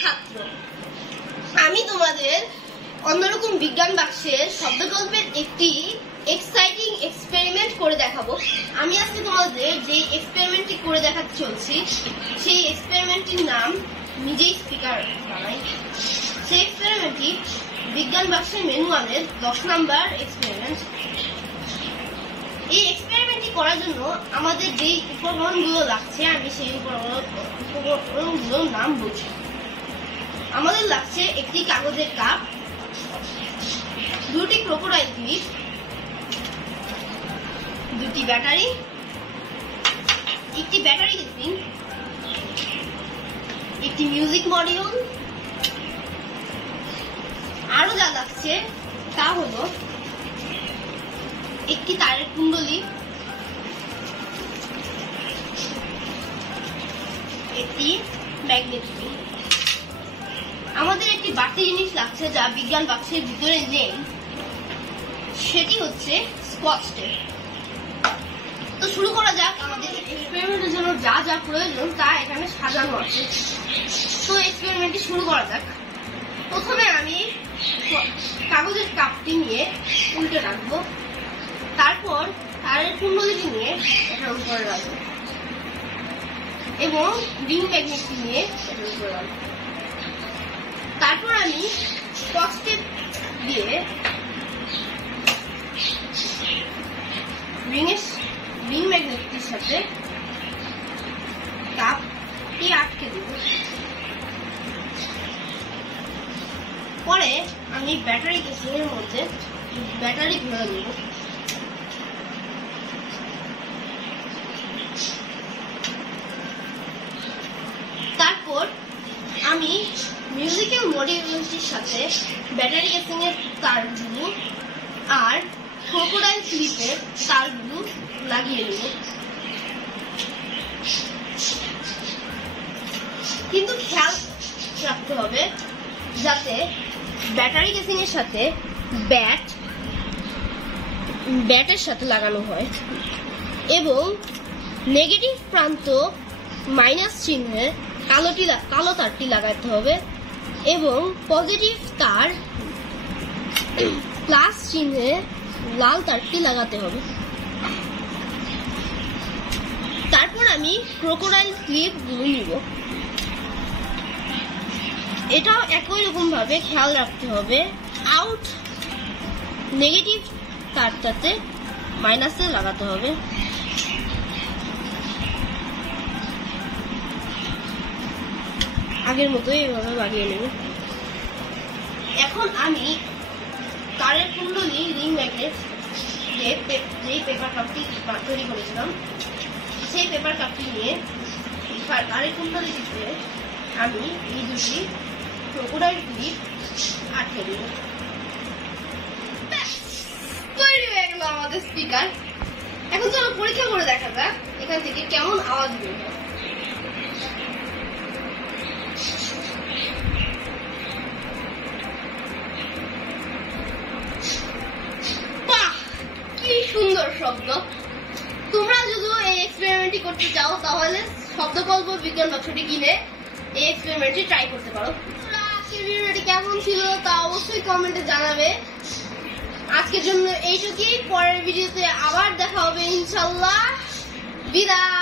ছাত্র। আমি তোমাদের অন্যরকম বিজ্ঞান বাক্সের শব্দকল্পের একটি এক্সাইটিং এক্সপেরিমেন্ট করে দেখাবো। আমি আজকে তোমাদের যে এক্সপেরিমেন্টটি করে দেখাতে চলছি সেই এক্সপেরিমেন্টটির নাম নিজেই স্পিকার বানাই। সেই এক্সপেরিমেন্টটি বিজ্ঞান বাক্সের ম্যানুয়ালের 10 নম্বর এক্সপেরিমেন্ট। এই এক্সপেরিমেন্টটি করার জন্য আমাদের যে উপকরণগুলো লাগছে আমি সেই উপকরণগুলোর নাম বলছি। আমাদের লাগছে একটি কাগজের কাপ, 2টি ক্রোকোডাইল ক্লিপ, 2টি ব্যাটারি, একটি ব্যাটারি কেসিং, একটি মিউজিক মডিউল। আরো যা লাগছে তা হলো একটি তারের কুণ্ডলী, একটি ম্যাগনেট রিং। আমাদের একটি বাড়তি জিনিস লাগছে যা বিজ্ঞান বাক্সের ভিতরে নেই, সেটি হচ্ছে স্কচ টেপ। তো শুরু করা যাক। আমাদের এক্সপেরিমেন্টের জন্য যা যা প্রয়োজন তা এখানে সাজানো আছে। তো এক্সপেরিমেন্টটি শুরু করা যাক। প্রথমে আমি কাগজের কাপটি নিয়ে উল্টে রাখবো, তারপর তারের কুণ্ডলীটি নিয়ে এটার উপরে রাখবো এবং রিং ম্যাগনেটটি নিয়ে এটার উপরে রাখবো। তারপর আমি স্কচ টেপ দিয়ে রিং ম্যাগনেটটির সাথে কাপটি আটকে দেব। পরে আমি ব্যাটারি কেসিং এর মধ্যে ব্যাটারি ভরে দেব। তারপর আমি মিউজিক্যাল মডিউলটির সাথে ব্যাটারি কেসিং এর তারগুলো আর ক্রোকোডাইল ক্লিপের তারগুলো লাগিয়ে নেব। কিন্তু খেয়াল রাখতে হবে যাতে ব্যাটারি কেসিং এর সাথে ব্যাটের সাথে লাগানো হয় এবং নেগেটিভ প্রান্ত মাইনাস চিহ্নে কালো তারটি লাগাতে হবে এবং পজিটিভ তার প্লাস চিহ্নে লাল তারটি লাগাতে হবে। তারপর আমি ক্রোকোডাইল ক্লিপ গুলো নিব। এটাও একই রকম ভাবে খেয়াল রাখতে হবে আউট নেগেটিভ তারটাতে মাইনাসে লাগাতে হবে। আগের মতো এইভাবে লাগিয়ে নেব। এখন আমি তারের কুণ্ডলী রিং ম্যাগনেট যেই পেপার কাপটি তৈরি করেছিলাম সেই পেপার কাপটি নিয়ে তারের কুণ্ডলীটিতে আমি এই 2টি ক্রোকোডাইল ক্লিপ আটকে দেব। তৈরি হয়ে গেল আমাদের স্পিকার। এখন চলো পরীক্ষা করে দেখা যাক এখান থেকে কেমন আওয়াজ বের হয়। কি সুন্দর শব্দ। তোমরা যদি এই এক্সপেরিমেন্টটি করতে চাও তাহলে শব্দকল্প বিজ্ঞান বাক্সটি কিনে এই এক্সপেরিমেন্টটি ট্রাই করতে পারো। আজকের ভিডিওটি কেমন ছিল তা অবশ্যই কমেন্টে জানাবে। আজকের জন্য এইটুকুই, পরের ভিডিওতে আবার দেখা হবে ইনশাআল্লাহ। বিদায়।